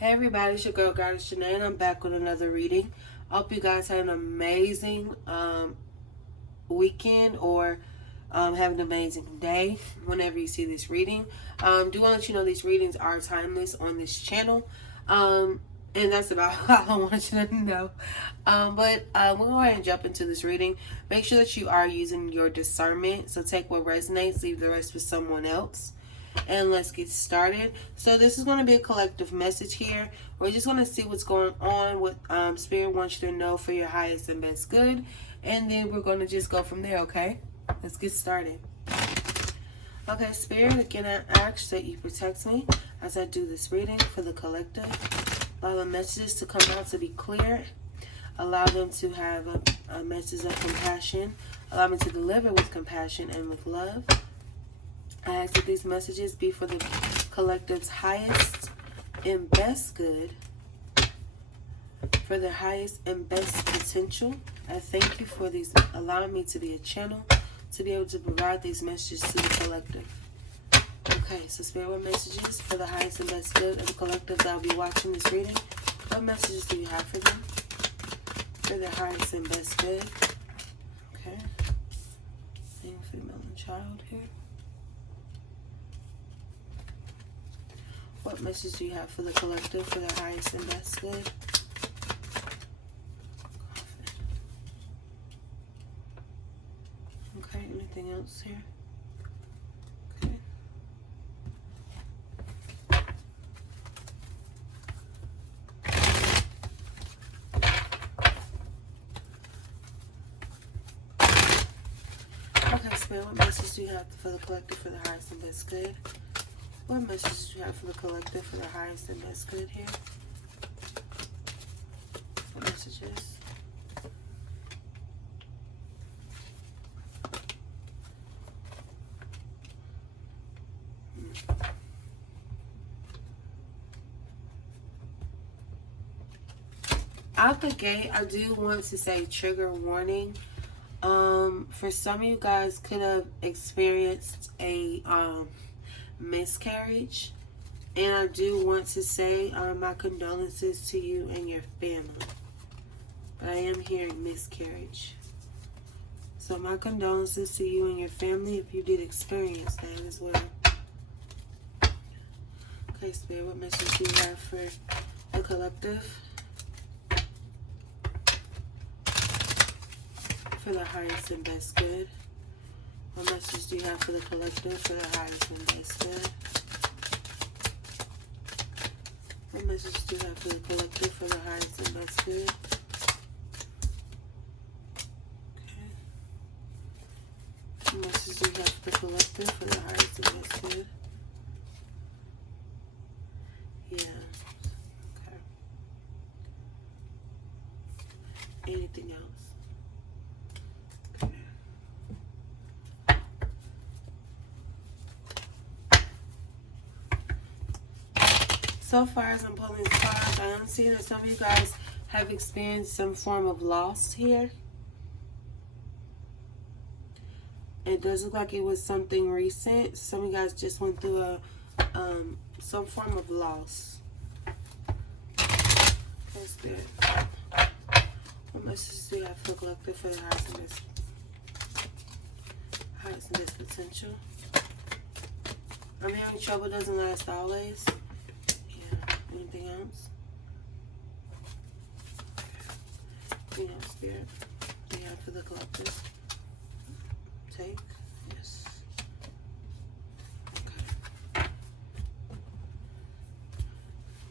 Hey everybody, it's your girl Goddess Janee and I'm back with another reading. I hope you guys had an amazing weekend or have an amazing day whenever you see this reading. Do want to let you know these readings are timeless on this channel. And that's about all I want you to know. But we'll go ahead and jump into this reading. Make sure that you are using your discernment. So take what resonates, leave the rest for someone else. And let's get started. So this is going to be a collective message here. We're just going to see what's going on, what Spirit wants you to know for your highest and best good. And then we're going to just go from there, okay? Let's get started. Okay, Spirit, again, I ask that you protect me as I do this reading for the collective. Allow the messages to come out to be clear. Allow them to have a message of compassion. Allow me to deliver with compassion and with love. I ask that these messages be for the collective's highest and best good, for their highest and best potential. I thank you for these, allowing me to be a channel, to be able to provide these messages to the collective. Okay, so Spirit, what messages for the highest and best good of the collective that will be watching this reading? What messages do you have for them? For their highest and best good. Okay. Male, female, and child here. What message do you have for the collective for the highest and best good? Okay, anything else here? Okay. Okay, Spirit, what message do you have for the collective for the highest and best good? What message do you have for the collective for the highest and best good here? What messages? Out the gate, I do want to say trigger warning. For some of you guys could have experienced a miscarriage, and I do want to say my condolences to you and your family, but I am hearing miscarriage, so my condolences to you and your family if you did experience that as well. Okay, Spirit, what message do you have for the collective for the highest and best good? What message do you have for the collective for the highest and best good? What message do you have for the collective for the highest and best good? Okay. What message do you have for the collective for the highest and best good? Yeah. Okay. Anything else? So far as I'm pulling these cards, I am seeing that some of you guys have experienced some form of loss here. It does look like it was something recent. Some of you guys just went through a some form of loss. That's good. What message do you have for the collective for the highest and best potential? I'm hearing trouble doesn't last always. Anything else? You know, Spirit, do you have for the collective? Take. Yes. Okay.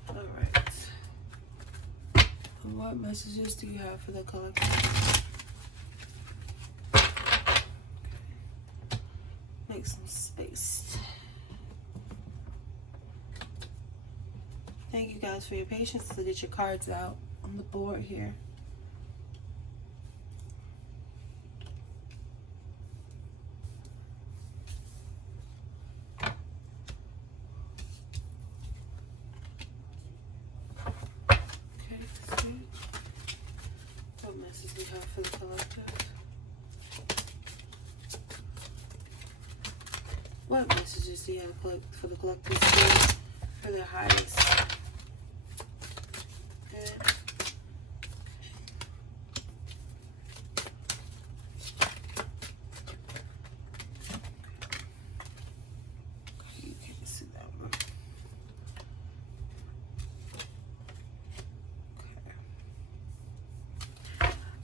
Alright. What messages do you have for the collective? Okay. Make some space. Thank you guys for your patience to get your cards out on the board here. Okay, sweet. What message we have for the collective? What messages do you have for the collective spirit for their highest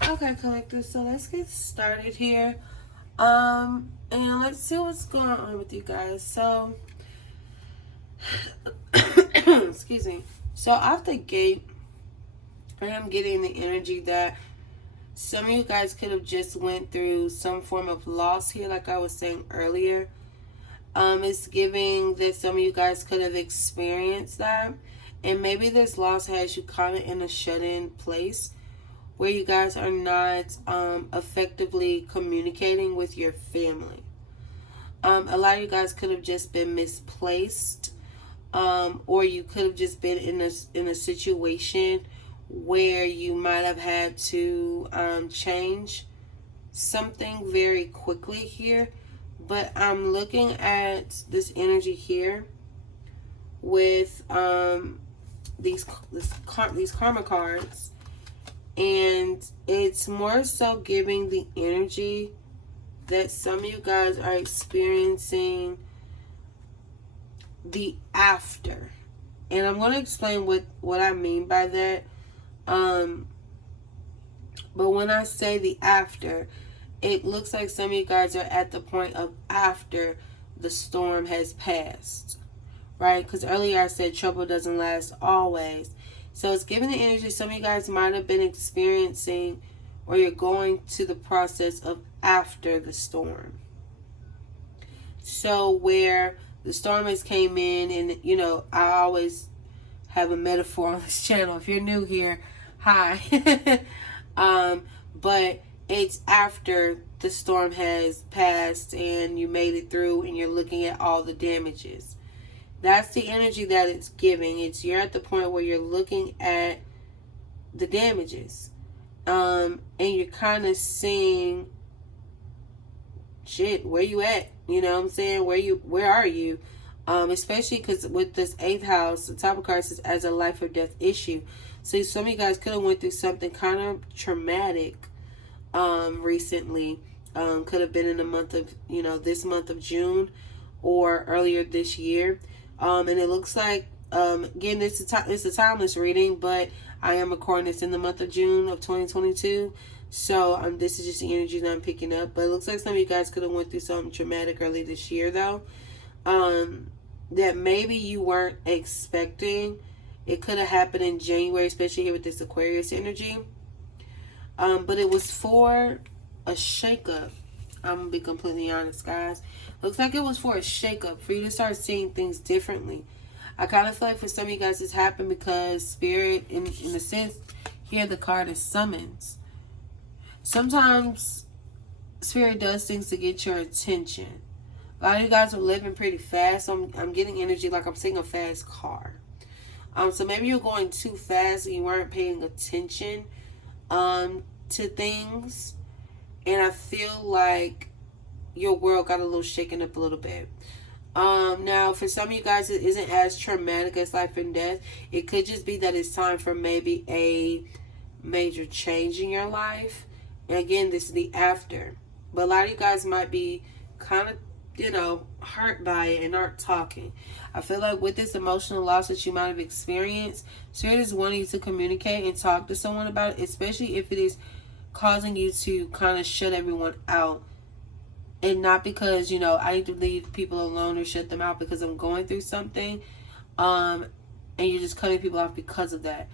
Okay, collective. So let's get started here. And let's see what's going on with you guys. So, excuse me. So off the gate, I am getting the energy that some of you guys could have just went through some form of loss here, like I was saying earlier. It's giving that some of you guys could have experienced that, and maybe this loss has you kind of in a shut-in place where you guys are not effectively communicating with your family. A lot of you guys could have just been misplaced, or you could have just been in a situation where you might have had to change something very quickly here. But I'm looking at this energy here with these karma cards, and it's more so giving the energy that some of you guys are experiencing the after. And I'm going to explain what I mean by that. But when I say the after, it looks like some of you guys are at the point of after the storm has passed, right? Because earlier I said trouble doesn't last always. So it's giving the energy some of you guys might have been experiencing, or you're going to the process of after the storm. So where the storm has came in, and you know, I always have a metaphor on this channel. If you're new here, hi. But it's after the storm has passed and you made it through and you're looking at all the damages. That's the energy that it's giving. You're at the point where you're looking at the damages. And you're kind of seeing, shit, where you at? You know what I'm saying? Where are you? Especially because with this 8th house, the top of cards is as a life or death issue. So some of you guys could have went through something kind of traumatic recently. Could have been in the month of, this month of June or earlier this year. And it looks like, again, it's a timeless reading, but I am recording this in the month of June of 2022. So this is just the energy that I'm picking up. But it looks like some of you guys could have went through something traumatic early this year, though. That maybe you weren't expecting. It could have happened in January, especially here with this Aquarius energy. But it was for a shakeup. I'm going to be completely honest, guys. Looks like it was for a shakeup, for you to start seeing things differently. I kind of feel like for some of you guys, this happened because Spirit, in a sense, here the card is summons. Sometimes Spirit does things to get your attention. A lot of you guys are living pretty fast. So I'm getting energy like I'm seeing a fast car. So maybe you're going too fast and you weren't paying attention to things. And I feel like your world got a little shaken up a little bit. Now, for some of you guys, it isn't as traumatic as life and death. It could just be that it's time for maybe a major change in your life. And again, this is the after. But a lot of you guys might be kind of, hurt by it and aren't talking. I feel like with this emotional loss that you might have experienced, Spirit is wanting you to communicate and talk to someone about it, especially if it is causing you to kind of shut everyone out. And not because, I need to leave people alone or shut them out because I'm going through something. And you're just cutting people off because of that.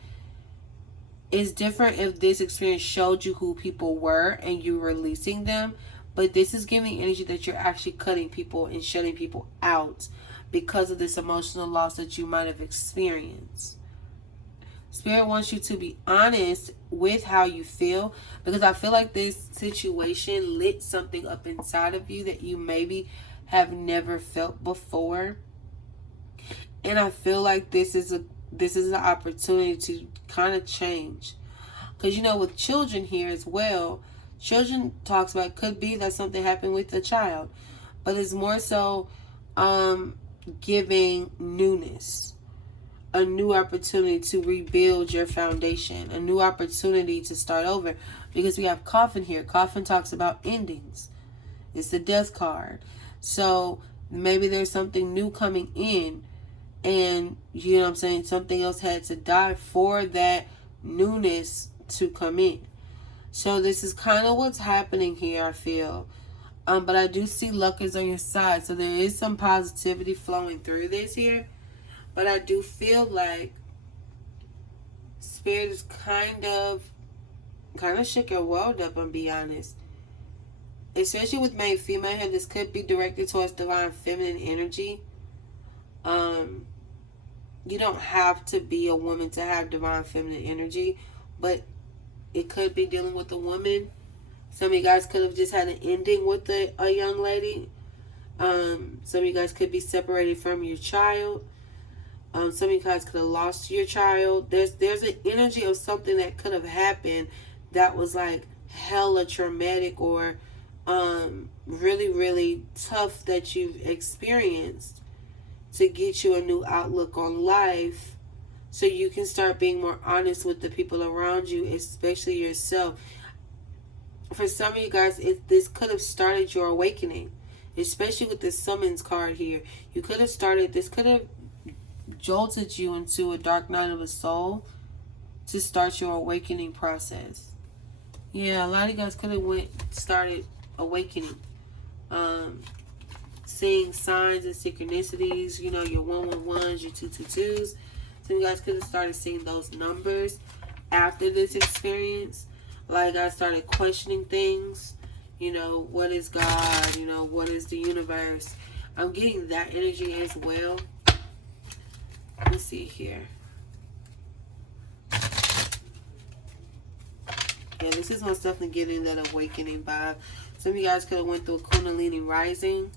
It's different if this experience showed you who people were and you're releasing them. But this is giving energy that you're actually cutting people and shutting people out because of this emotional loss that you might have experienced. Spirit wants you to be honest with how you feel, because I feel like this situation lit something up inside of you that you maybe have never felt before. And I feel like this is an opportunity to kind of change. Because, with children here as well, children talks about, could be that something happened with the child. But it's more so giving newness. A new opportunity to rebuild your foundation. A new opportunity to start over. Because we have Coffin here. Coffin talks about endings. It's the death card. So maybe there's something new coming in. And, something else had to die for that newness to come in. So this is kind of what's happening here, I feel. But I do see luck is on your side. So there is some positivity flowing through this here. But I do feel like Spirit is kind of shook your world up, and be honest. Especially with male female here, this could be directed towards divine feminine energy. You don't have to be a woman to have divine feminine energy, but it could be dealing with a woman. Some of you guys could have just had an ending with a young lady. Some of you guys could be separated from your child. Some of you guys could have lost your child. There's an energy of something that could have happened that was like hella traumatic or really, really tough that you've experienced to get you a new outlook on life, so you can start being more honest with the people around you, especially yourself. For some of you guys, this could have started your awakening, especially with this summons card here. You could have started, this could have jolted you into a dark night of the soul to start your awakening process. Yeah, a lot of you guys could have started awakening. Seeing signs and synchronicities, you know, your 111s, your 222s. So you guys could have started seeing those numbers after this experience. A lot of you guys started questioning things. You know, what is God? You know, what is the universe? I'm getting that energy as well. Let's see here. Yeah, this is most definitely getting that awakening vibe. Some of you guys could have went through a Kundalini rising.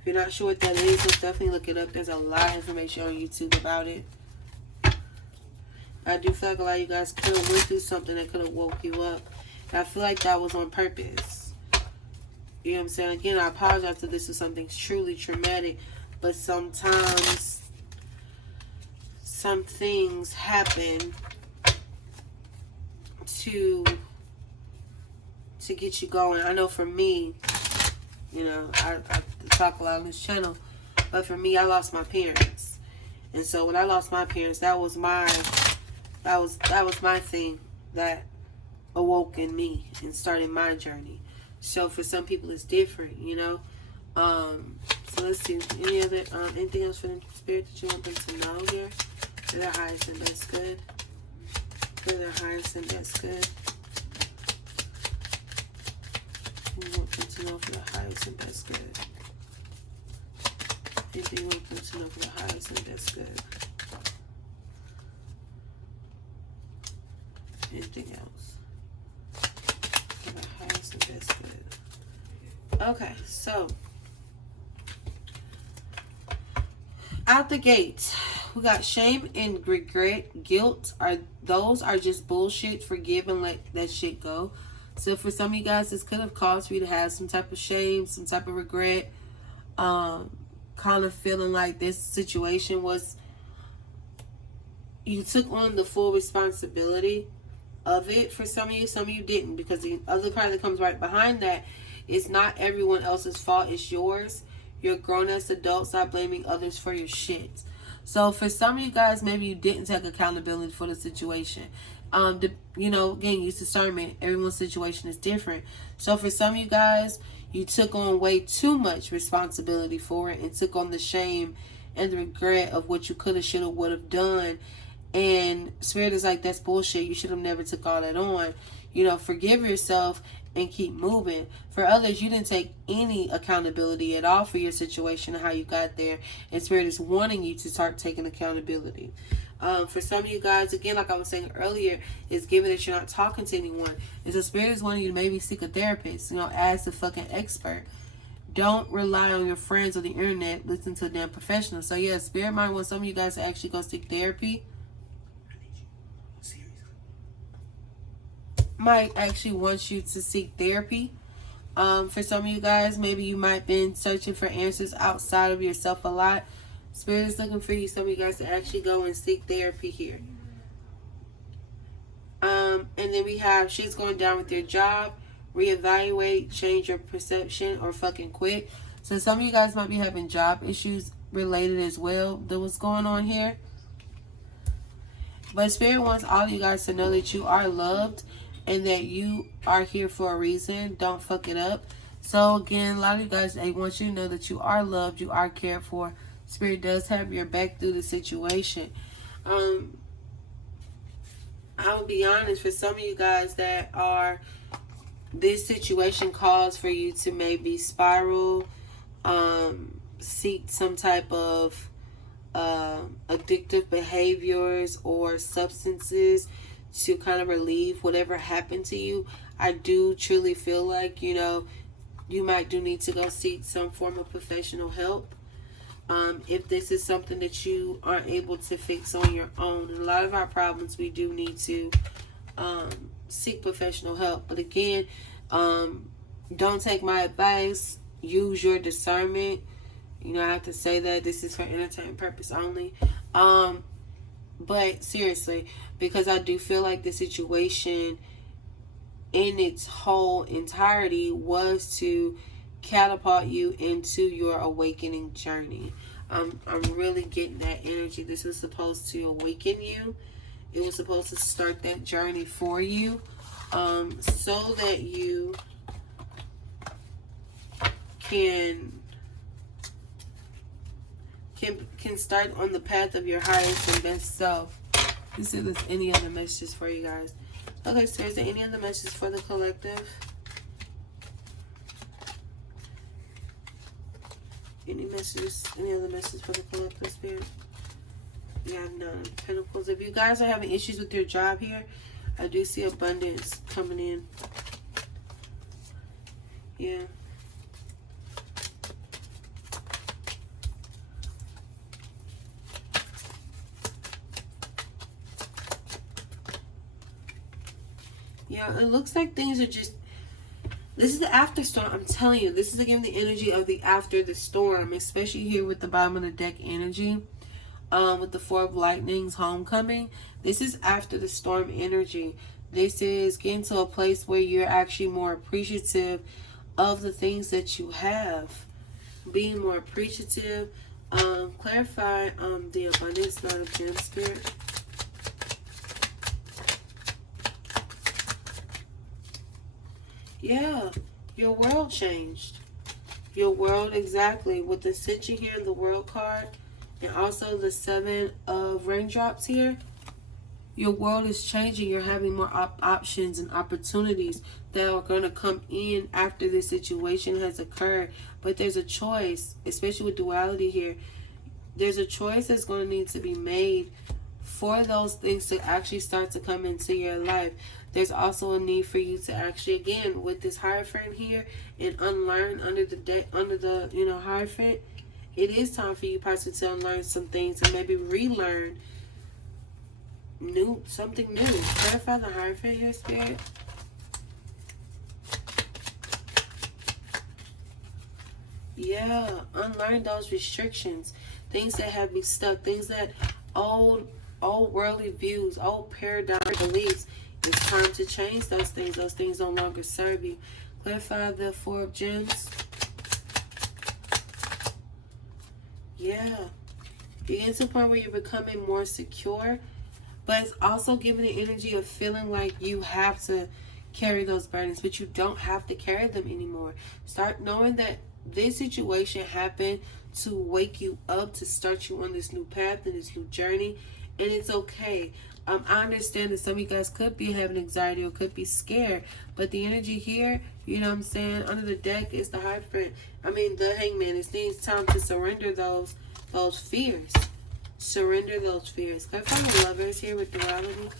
If you're not sure what that is, let's definitely look it up. There's a lot of information on YouTube about it. I do feel like a lot of you guys could have went through something that could have woke you up. And I feel like that was on purpose. You know what I'm saying? Again, I apologize if this is something truly traumatic, but sometimes some things happen to get you going. I know for me, you know, I talk a lot on this channel, but for me, I lost my parents. And so when I lost my parents, that was my thing that awoke in me and started my journey. So for some people it's different, you know. So let's see, any other anything else for the spirit that you want them to know here? For their highest and best good. For their highest and best good. We want them to know for the highest and best good. Anything you want them to know for the highest and best good. Anything else? For the highest and best good. Okay, so out the gate, we got shame and regret, guilt. Those are just bullshit. Forgive and let that shit go. So for some of you guys, this could have caused for you to have some type of shame, some type of regret, kind of feeling like this situation was, you took on the full responsibility of it. For some of you didn't, because the other part that comes right behind that is not everyone else's fault, it's yours. You're grown-ass adults, not blaming others for your shit. So for some of you guys, maybe you didn't take accountability for the situation. You know, again, use discernment. Everyone's situation is different. So for some of you guys, you took on way too much responsibility for it and took on the shame and the regret of what you could have, should have, would have done. And Spirit is like, that's bullshit. You should have never took all that on. You know, forgive yourself and keep moving. For others, you didn't take any accountability at all for your situation and how you got there. And Spirit is wanting you to start taking accountability. For some of you guys, again, like I was saying earlier, is given that you're not talking to anyone. And so Spirit is wanting you to maybe seek a therapist, you know, ask a fucking expert. Don't rely on your friends or the internet. Listen to a damn professional. So yeah, Spirit might want some of you guys to actually go seek therapy. Might actually want you to seek therapy. For some of you guys, maybe you might have been searching for answers outside of yourself a lot. Spirit is looking for you, some of you guys, to actually go and seek therapy here. And then we have, she's going down with your job, reevaluate, change your perception, or fucking quit. So some of you guys might be having job issues related as well. That what's going on here. But Spirit wants all of you guys to know that you are loved and that you are here for a reason. Don't fuck it up. So again, a lot of you guys, I want you to know that you are loved, you are cared for. Spirit does have your back through the situation. I'll be honest, for some of you guys that are, this situation calls for you to maybe spiral, seek some type of addictive behaviors or substances to kind of relieve whatever happened to you. I do truly feel like, you know, you might do need to go seek some form of professional help. If this is something that you aren't able to fix on your own. And a lot of our problems, we do need to seek professional help. But again, don't take my advice. Use your discernment. You know, I have to say that this is for entertainment purpose only. But seriously, because I do feel like the situation in its whole entirety was to catapult you into your awakening journey. I'm really getting that energy. This was supposed to awaken you. It was supposed to start that journey for you, so that you can start on the path of your highest and best self. Let's see if there's any other messages for you guys. Okay, so is there any other messages for the collective? Any messages? Any other messages for the collective, Spirit? You have none. Pentacles. If you guys are having issues with your job here, I do see abundance coming in. Yeah. Yeah, it looks like things are just... This is the after storm. I'm telling you, this is again the energy of the after the storm, especially here with the bottom of the deck energy. With the Four of Lightnings, homecoming. This is after the storm energy. This is getting to a place where you're actually more appreciative of the things that you have. Being more appreciative. Clarify the abundance, not of gem, Spirit. Yeah, your world changed. Your world, exactly. With the Ascension here and the World card, and also the Seven of Raindrops here, your world is changing. You're having more options and opportunities that are going to come in after this situation has occurred. But there's a choice, especially with duality here. There's a choice that's going to need to be made for those things to actually start to come into your life. There's also a need for you to actually, again, with this Hierophant here, and unlearn under the you know, Hierophant. It is time for you possibly to unlearn some things and maybe relearn something new. Clarify the Hierophant here, Spirit. Yeah, unlearn those restrictions, things that have you stuck, things that old worldly views, old paradigm beliefs. It's time to change those things. Those things no longer serve you. Clarify the Four of Gems. Yeah. You get to the point where you're becoming more secure, but it's also giving the energy of feeling like you have to carry those burdens, but you don't have to carry them anymore. Start knowing that this situation happened to wake you up, to start you on this new path and this new journey, and it's okay. I understand that some of you guys could be having anxiety or could be scared, but the energy here, you know what I'm saying, under the deck is the Hierophant. I mean, the Hangman. It needs time to surrender those fears. Surrender those fears. Can I find the Lovers here with duality?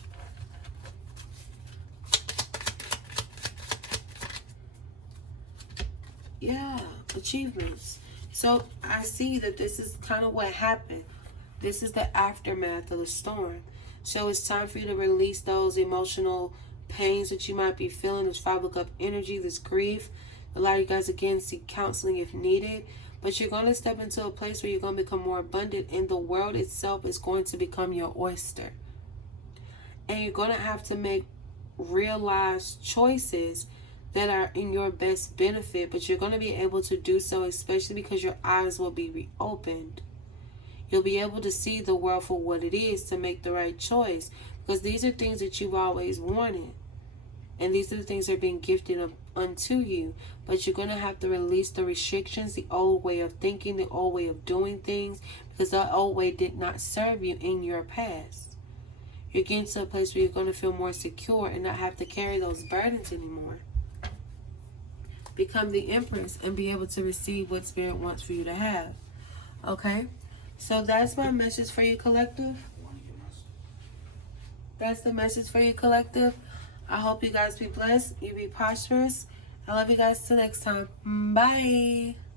Yeah, achievements. So I see that this is kind of what happened. This is the aftermath of the storm. So it's time for you to release those emotional pains that you might be feeling, this 5 of Cups energy, this grief. A lot of you guys, again, seek counseling if needed. But you're going to step into a place where you're going to become more abundant, and the world itself is going to become your oyster. And you're going to have to make realized choices that are in your best benefit, but you're going to be able to do so, especially because your eyes will be reopened. You'll be able to see the world for what it is to make the right choice, because these are things that you've always wanted. And these are the things that are being gifted unto you. But you're going to have to release the restrictions, the old way of thinking, the old way of doing things, because that old way did not serve you in your past. You're getting to a place where you're going to feel more secure and not have to carry those burdens anymore. Become the Empress and be able to receive what Spirit wants for you to have. Okay? So that's my message for you, collective. That's the message for you, collective. I hope you guys be blessed. You be prosperous. I love you guys till next time. Bye.